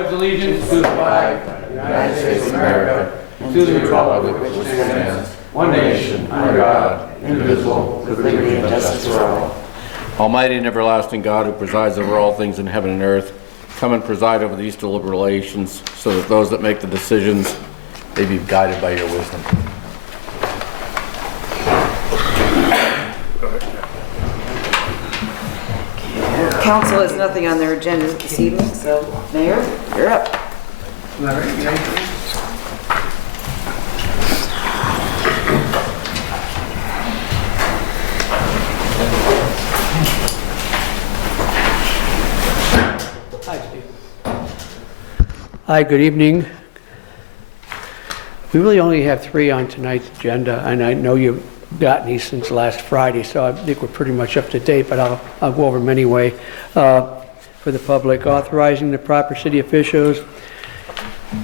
pledge allegiance to the flag of the United States of America, and to the republic which stands, one nation, under God, indivisible, with liberty and justice for all. Almighty and everlasting God, who presides over all things in heaven and earth, come and preside over these deliberations, so that those that make the decisions may be guided by your wisdom. Council has nothing on their agenda this evening, so Mayor, you're up. Hi, good evening. We really only have 3 on tonight's agenda, and I know you've gotten these since last Friday, so I think we're pretty much up to date, but I'll go over them anyway. For the public, authorizing the proper city officials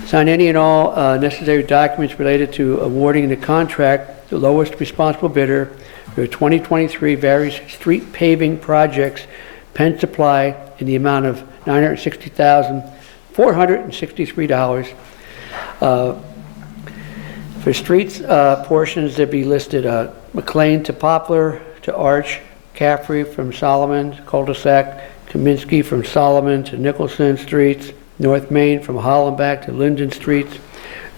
sign any and all necessary documents related to awarding the contract, the lowest responsible bidder for 2023 various street paving projects, Penn Supply, in the amount of $960,463. For streets portions that be listed, McLean to Poplar to Arch, Caffrey from Solomon to Cul-de-sac, Kaminsky from Solomon to Nicholson Streets, North Main from Hollenbach to Linden Streets,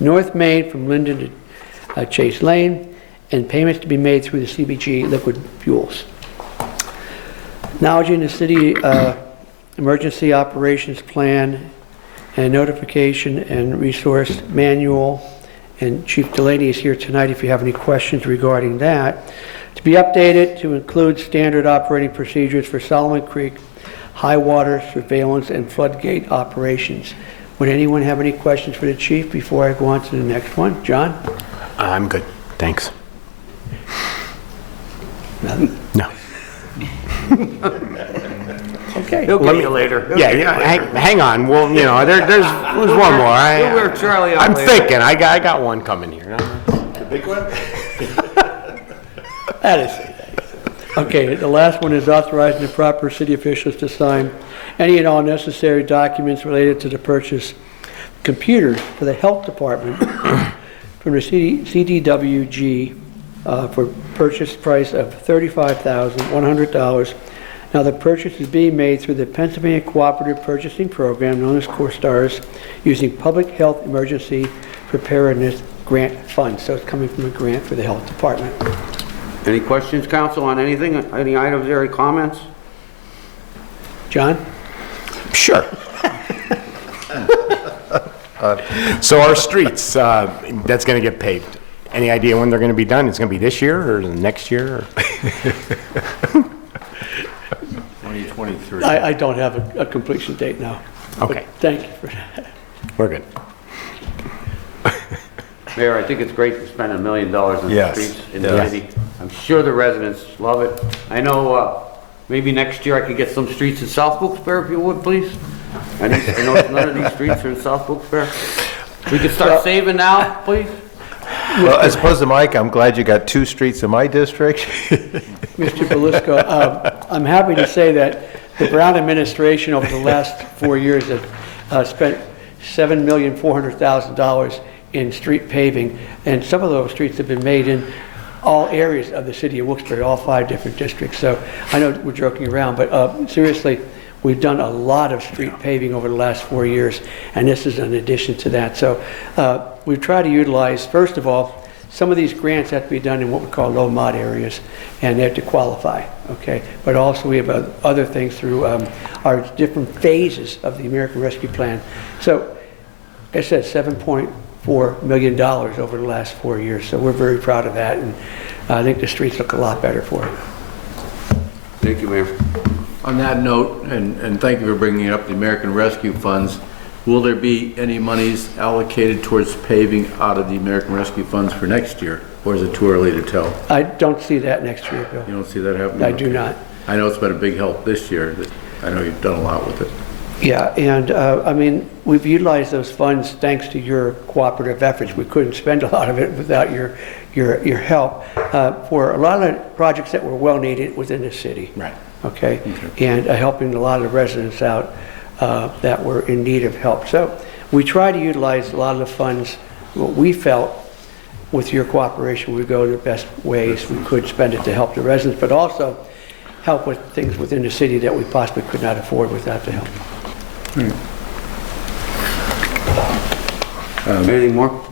North Main from Linden to Chase Lane, and payments to be made through the CBG liquid fuels. Acknowledging the city emergency operations plan and notification and resource manual, and Chief Delaney is here tonight if you have any questions regarding that, to be updated to include standard operating procedures for Solomon Creek high water surveillance and floodgate operations. Would anyone have any questions for the chief before I go on to the next one? John? I'm good, thanks. Nothing? No. Okay. He'll get you later. Hang on. Well, you know, there's one more. We'll wear Charlie out I'm later. thinking. I got one coming here. The big one? That is it. Okay, the last one is authorizing the proper city officials to sign any and all necessary documents related to the purchase of computers for the health department from the CDWG for purchase price of $35,100. Now, the purchase is being made through the Pennsylvania Cooperative Purchasing Program, known as CoSTARS, using Public Health Emergency Preparedness Grant Funds. So it's coming from a grant for the health department. Any questions, council, on anything? Any items there, any comments? John? Sure. So our streets, that's going to get paved. Any idea when they're going to be done? It's going to be this year or next year? Or? 2023. I don't have a completion date now. Okay. Thank you for that. We're good. Mayor, I think it's great to spend $1 million on Yes. streets in the city. I'm sure the residents love it. I know maybe next year I could get some streets in South Wilkes-Barre, if you would, please. I know none of these streets are in South Wilkes-Barre. We could start saving now, please. Well, as opposed to Mike, I'm glad you got 2 streets in my district. Mr. Belisco, I'm happy to say that the Brown administration over the last 4 years have spent $7,400,000 in street paving, and some of those streets have been made in all areas of the city of Wilkes-Barre, all 5 different districts. So I know we're joking around, but seriously, we've done a lot of street paving over the last 4 years, and this is an addition to that. So we've tried to utilize, first of all, some of these grants have to be done in what we call low mod areas, and they have to qualify, okay? But also we have other things through our different phases of the American Rescue Plan. So, like I said, $7.4 million over the last 4 years. So we're very proud of that, and I think the streets look a lot better for it. Thank you, Mayor. On that note, and thank you for bringing up the American Rescue Funds, will there be any monies allocated towards paving out of the American Rescue Funds for next year, or is it too early to tell? I don't see that next year, Bill. You don't see that happening? I do not. I know it's been a big help this year. I know you've done a lot with it. Yeah, and I mean, we've utilized those funds thanks to your cooperative efforts. We couldn't spend a lot of it without your help for a lot of projects that were well needed within the city. Right. Okay, and helping a lot of the residents out. that were in need of help. So we try to utilize a lot of the funds, what we felt, with your cooperation, we go the best ways we could spend it to help the residents, but also help with things within the city that we possibly could not afford without the help. Anything more?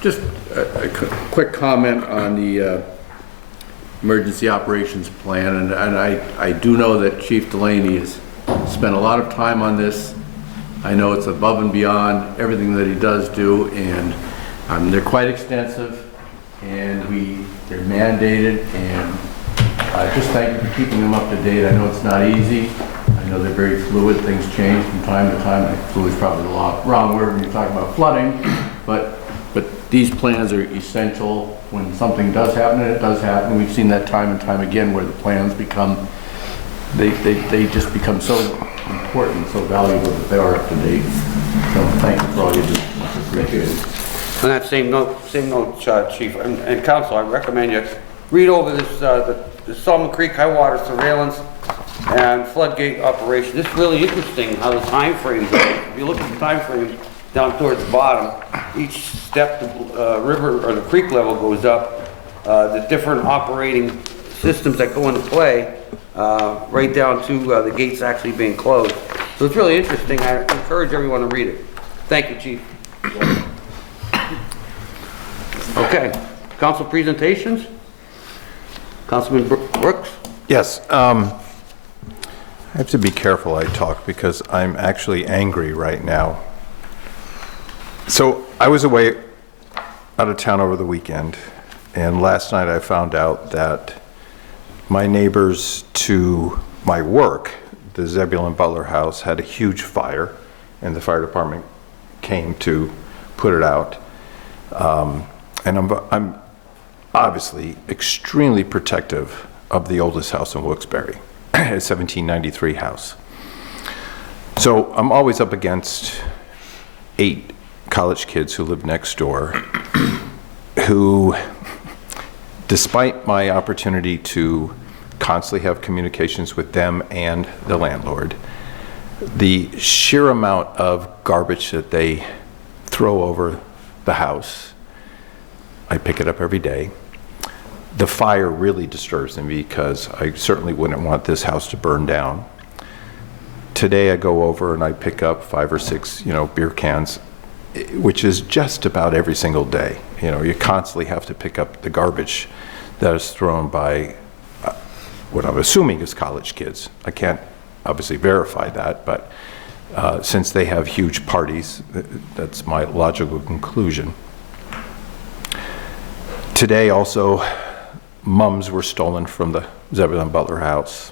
Just a quick comment on the emergency operations plan, and I do know that Chief Delaney has spent a lot of time on this. I know it's above and beyond everything that he does do, and they're quite extensive, and they're mandated, and I just thank you for keeping them up to date. I know it's not easy. I know they're very fluid. Things change from time to time. Fluid is probably the wrong word when you talk about flooding, but these plans are essential when something does happen, and it does happen. We've seen that time and time again where the plans become, they just become so important, so valuable that they are up to date. So thank you for all you do. Much appreciated. On that same note, Chief and Council, I recommend you read over this, the Solomon Creek high water surveillance and floodgate operation. This is really interesting how the time frames are. If you look at the time frames down towards the bottom, each step the river or the creek level goes up, the different operating systems that go into play, right down to the gates actually being closed. So it's really interesting. I encourage everyone to read it. Thank you, Chief. Okay, council presentations. Councilman Brooks? Yes. I have to be careful I talk because I'm actually angry right now. So I was away out of town over the weekend, and last night I found out that my neighbors to my work, the Zebulon Butler House, had a huge fire, and the fire department came to put it out. And I'm obviously extremely protective of the oldest house in Wilkes-Barre, a 1793 house. So I'm always up against 8 college kids who live next door who, despite my opportunity to constantly have communications with them and the landlord, the sheer amount of garbage that they throw over the house, I pick it up every day. The fire really disturbs me because I certainly wouldn't want this house to burn down. Today I go over and I pick up 5 or 6, beer cans, which is just about every single day. You constantly have to pick up the garbage that is thrown by what I'm assuming is college kids. I can't obviously verify that, but since they have huge parties, that's my logical conclusion. Today also, mums were stolen from the Zebulon Butler house.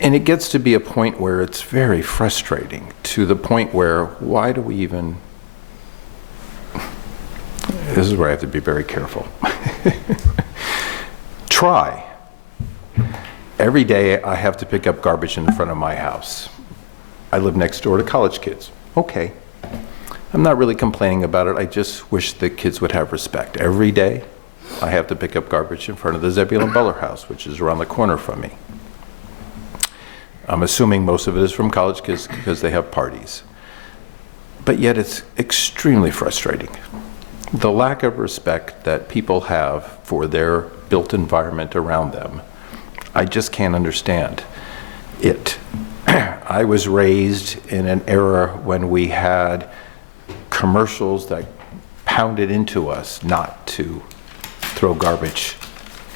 And it gets to be a point where it's very frustrating, to the point where, why do we even, this is where I have to be very careful. Try. Every day I have to pick up garbage in front of my house. I live next door to college kids. Okay. I'm not really complaining about it. I just wish the kids would have respect. Every day I have to pick up garbage in front of the Zebulon Butler house, which is around the corner from me. I'm assuming most of it is from college kids because they have parties. But yet it's extremely frustrating. The lack of respect that people have for their built environment around them, I just can't understand it. I was raised in an era when we had commercials that pounded into us not to throw garbage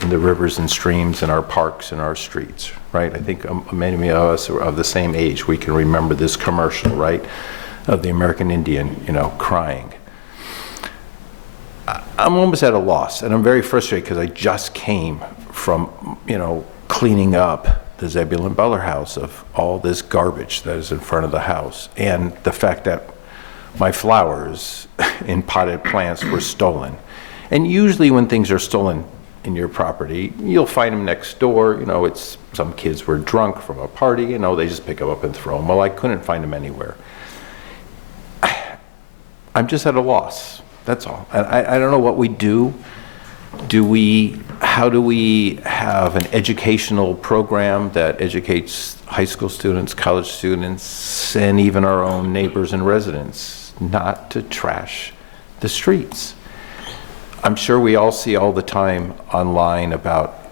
in the rivers and streams and our parks and our streets, right? I think many of us are of the same age. We can remember this commercial, right? Of the American Indian, crying. I'm almost at a loss, and I'm very frustrated because I just came from, cleaning up the Zebulon Butler house of all this garbage that is in front of the house, and the fact that my flowers in potted plants were stolen. And usually when things are stolen in your property, you'll find them next door. It's some kids were drunk from a party, they just pick them up and throw them. Well, I couldn't find them anywhere. I'm just at a loss, that's all. And I don't know what we do how do we have an educational program that educates high school students, college students, and even our own neighbors and residents not to trash the streets? I'm sure we all see all the time online about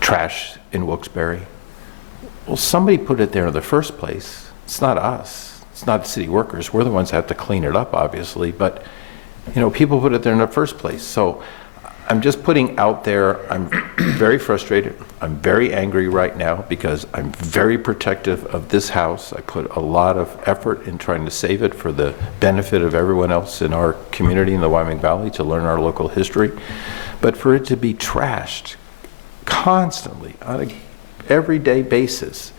trash in Wilkes-Barre. Well, somebody put it there in the first place. It's not us. It's not the city workers. We're the ones that have to clean it up, obviously, but people put it there in the first place. So I'm just putting out there, I'm very frustrated. I'm very angry right now because I'm very protective of this house. I put a lot of effort in trying to save it for the benefit of everyone else in our community in the Wyoming Valley to learn our local history. But for it to be trashed constantly on an everyday basis,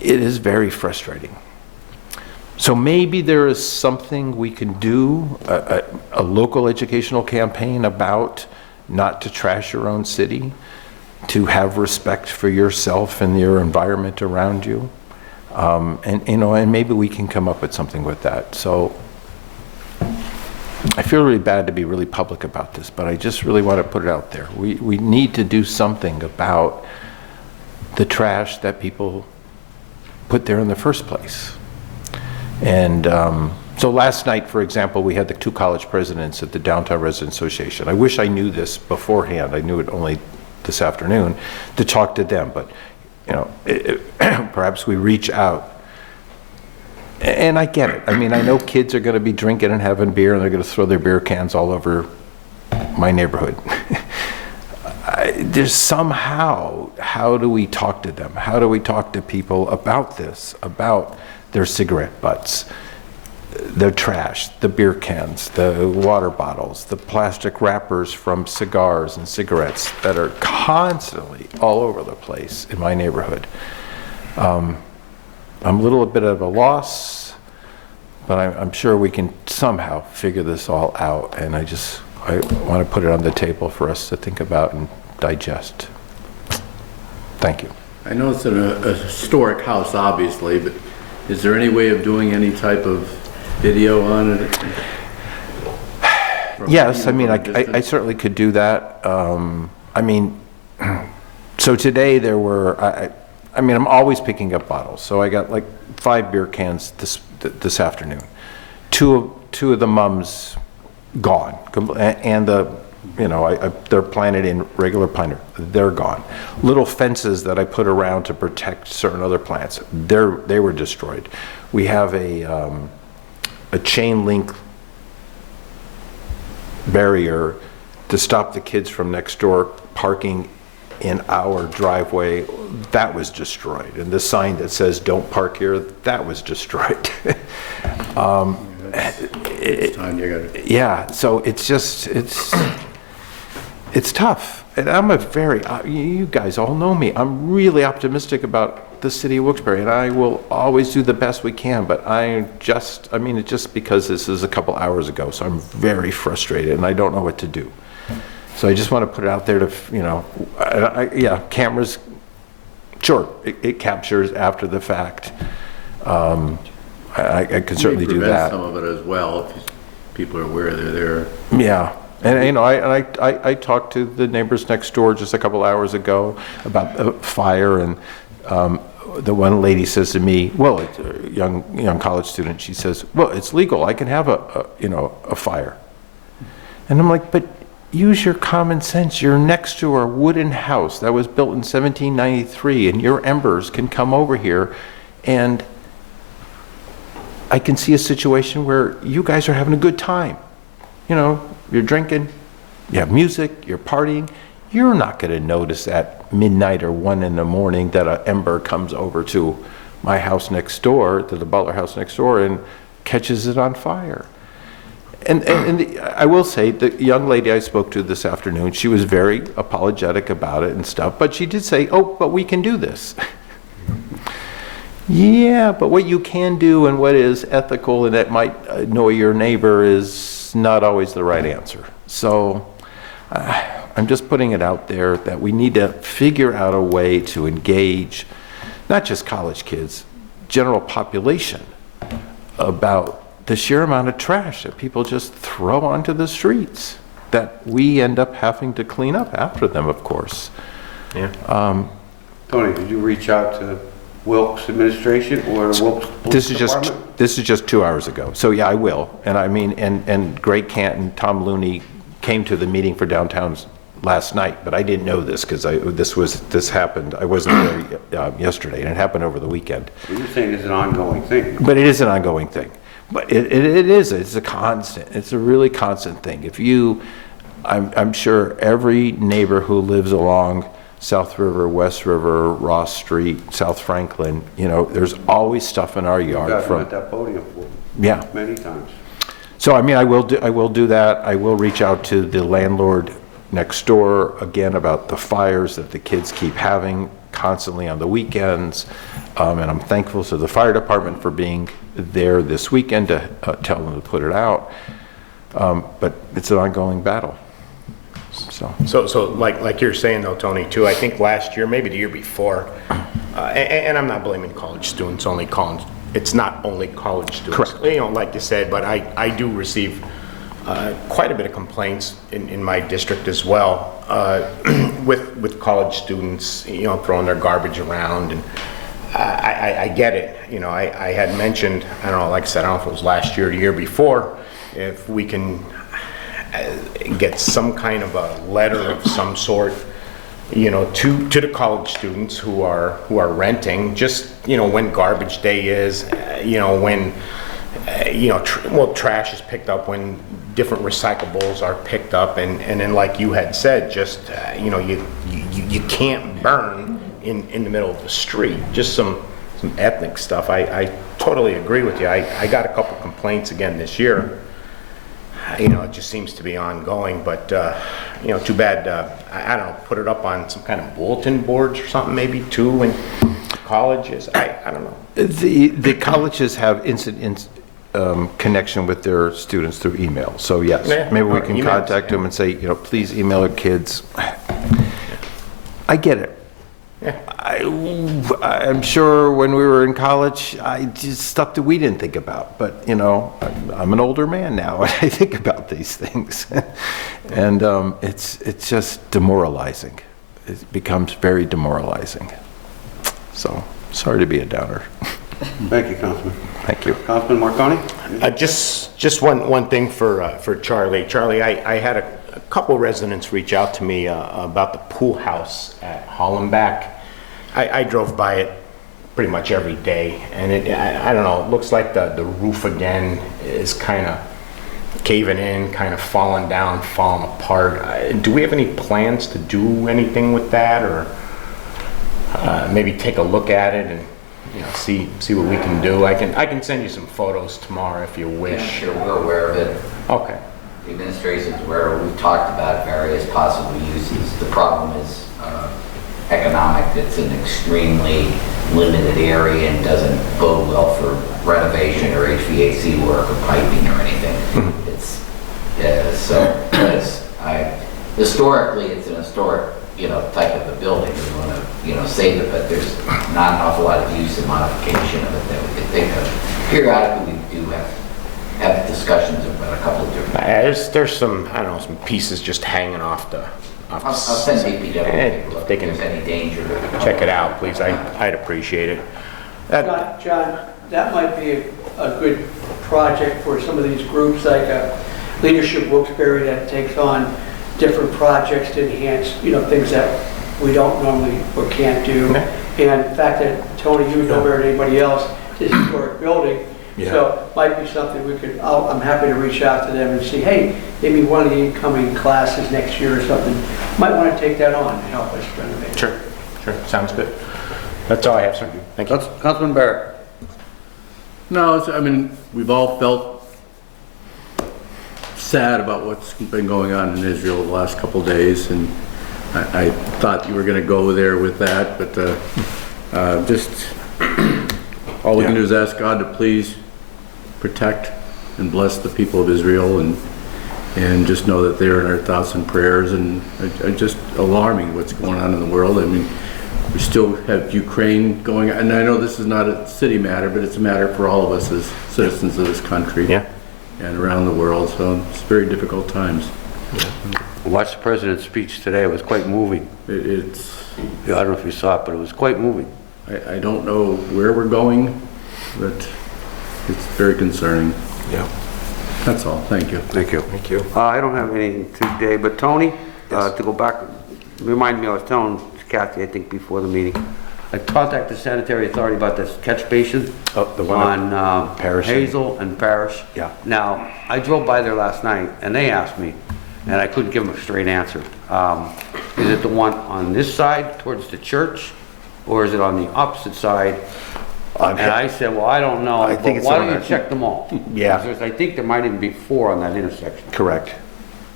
it is very frustrating. So maybe there is something we can do, a local educational campaign about not to trash your own city, to have respect for yourself and your environment around you. And maybe we can come up with something with that. So I feel really bad to be really public about this, but I just really want to put it out there. We need to do something about the trash that people put there in the first place. And so last night, for example, we had the 2 college presidents at the Downtown Residents Association. I wish I knew this beforehand. I knew it only this afternoon to talk to them, but perhaps we reach out. And I get it. I mean, I know kids are going to be drinking and having beer, and they're going to throw their beer cans all over my neighborhood. There's somehow, how do we talk to them? How do we talk to people about this, about their cigarette butts, their trash, the beer cans, the water bottles, the plastic wrappers from cigars and cigarettes that are constantly all over the place in my neighborhood? I'm a little bit of a loss, but I'm sure we can somehow figure this all out, and I want to put it on the table for us to think about and digest. Thank you. I know it's a historic house, obviously, but is there any way of doing any type of video on it? Yes, I mean, I certainly could do that. I mean, so today there were, I mean, I'm always picking up bottles. So I got like 5 beer cans this afternoon. Two of the mums gone, and they're planted in regular pine. They're gone. Little fences that I put around to protect certain other plants, they were destroyed. We have a chain link barrier to stop the kids from next door parking in our driveway. That was destroyed, and the sign that says "Don't park here," that was destroyed. Yeah, so it's just it's tough, and I'm you guys all know me. I'm really optimistic about the city of Wilkes-Barre, and I will always do the best we can. But it's just because this is a couple hours ago, so I'm very frustrated, and I don't know what to do. So I just want to put it out there to, cameras, sure, it captures after the fact. I could certainly do that. Some of it as well, if people are aware they're there. Yeah, and I talked to the neighbors next door just a couple hours ago about a fire, and the one lady says to me, well, it's a young college student, she says, well, it's legal, I can have a fire. And I'm like, but use your common sense. You're next to a wooden house that was built in 1793, and your embers can come over here, and I can see a situation where you guys are having a good time. You're drinking, you have music, you're partying. You're not going to notice at midnight or 1 in the morning that an ember comes over to my house next door, to the Butler house next door, and catches it on fire. And I will say, the young lady I spoke to this afternoon, she was very apologetic about it and stuff, but she did say, oh, but we can do this. Yeah, but what you can do and what is ethical and that might annoy your neighbor is not always the right answer. So I'm just putting it out there that we need to figure out a way to engage not just college kids, general population, about the sheer amount of trash that people just throw onto the streets. that we end up having to clean up after them, of course. Yeah. Tony, did you reach out to Wilkes administration or the Wilkes Police Department? This is just 2 hours ago. So yeah, I will. And I mean, and Greg Canton, Tom Looney came to the meeting for downtowns last night, but I didn't know this because this happened. I wasn't there yesterday, and it happened over the weekend. You're saying it's an ongoing thing. But it is an ongoing thing. But it is. It's a constant. It's a really constant thing. If you, I'm sure every neighbor who lives along South River, West River, Ross Street, South Franklin, you know, there's always stuff in our yard I've from. been at that podium Yeah. many times. So I mean, I will do that. I will reach out to the landlord next door again about the fires that the kids keep having constantly on the weekends. And I'm thankful to the fire department for being there this weekend to tell them to put it out. But it's an ongoing battle. So like you're saying though, Tony, too, I think last year, maybe the year before, and I'm not blaming college students, it's not only college students. Correct. You know, like you said, but I do receive quite a bit of complaints in my district as well, with college students, you know, throwing their garbage around, and I get it. You know, I had mentioned, I don't know, like I said, I don't know if it was last year or the year before, if we can get some kind of a letter of some sort, you know, to the college students who are renting, just, you know, when garbage day is, you know, when, you know, trash is picked up, when different recyclables are picked up, and then like you had said, just, you know, you can't burn in the middle of the street, just some ethnic stuff. I totally agree with you. I got a couple complaints again this year. You know, it just seems to be ongoing, but, you know, too bad, I don't know, put it up on some kind of bulletin boards or something maybe too in colleges. I don't know. The colleges have instant connection with their students through email. So yes, Yeah, maybe we or can emails, contact them and say, you know, please email our kids. I get it. Yeah. I'm sure when we were in college, I just stuff that we didn't think about. But, you know, I'm an older man now, and I think about these things. And it's just demoralizing. It becomes very demoralizing. So, sorry to be a downer. Thank you, Councilman. Thank you. Councilman Marconi? Just one thing for Charlie. Charlie, I had a couple residents reach out to me about the pool house at Hollenbach. I drove by it pretty much every day, and I don't know, it looks like the roof again is kind of caving in, kind of falling down, falling apart. Do we have any plans to do anything with that, or maybe take a look at it and, you know, see what we can do? I can send you some photos tomorrow if you wish. Yeah, sure, we're aware of it. Okay. The administration's aware. We've talked about various possible uses. The problem is economic. It's an extremely limited area and doesn't bode well for renovation or HVAC work or piping or anything. It's historically it's an historic, you know, type of a building. We want to, you know, save it, but there's not an awful lot of use and modification of it that we could think of. Periodically, we do have discussions about a couple of different. There's some, I don't know, some pieces just hanging off the. I'll send DPW to take a look They if can there's any danger. check it out, please. I'd appreciate it. John, that might be a good project for some of these groups, like Leadership Wilkes-Barre, that takes on different projects to enhance, you know, things that we don't normally or can't do. Yeah. And the fact that, Tony, you know better than anybody else, this historic building, Yeah. so might be something we could, I'm happy to reach out to them and see, hey, maybe one of the incoming classes next year or something, might want to take that on and help us renovate. Sure, sounds good. That's all I have, sir. Thank you. Councilman Barrett? No, I mean, we've all felt sad about what's been going on in Israel the last couple of days, and I thought you were going to go there with that, but just all we can do is ask God to please protect and bless the people of Israel, and just know that they're in our thoughts and prayers. And just alarming what's going on in the world. I mean, we still have Ukraine going on, and I know this is not a city matter, but it's a matter for all of us as citizens of this country. Yeah. And around the world, so it's very difficult times. I watched the president's speech today, it was quite moving. It's, I don't know if you saw it, but it was quite moving. I don't know where we're going, but it's very concerning. Yeah. That's all, thank you. Thank you. Thank you. I don't have anything today, but Tony, to go back, remind me, I was telling Kathy, I think before the meeting, I contacted the sanitary authority about this catch basin Oh, the one on Parish. Hazel and Parish. Yeah. Now, I drove by there last night and they asked me, and I couldn't give them a straight answer. Is it the one on this side towards the church, or is it on the opposite side? And I said, well, I don't know, I think but it's why on don't you that- check them all? Yeah. Because I think there might even be 4 on that intersection. Correct.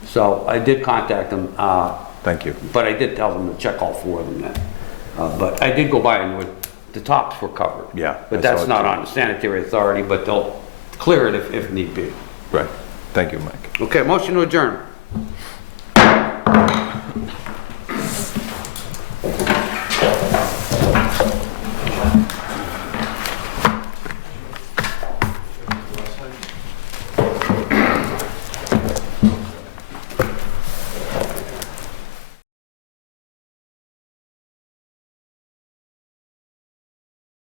So I did contact them, Thank you. but I did tell them to check all 4 of them then. But I did go by and the tops were covered. Yeah, But I saw that's it not too. on the sanitary authority, but they'll clear it if need be. Right. Thank you, Mike. Okay, motion to adjourn.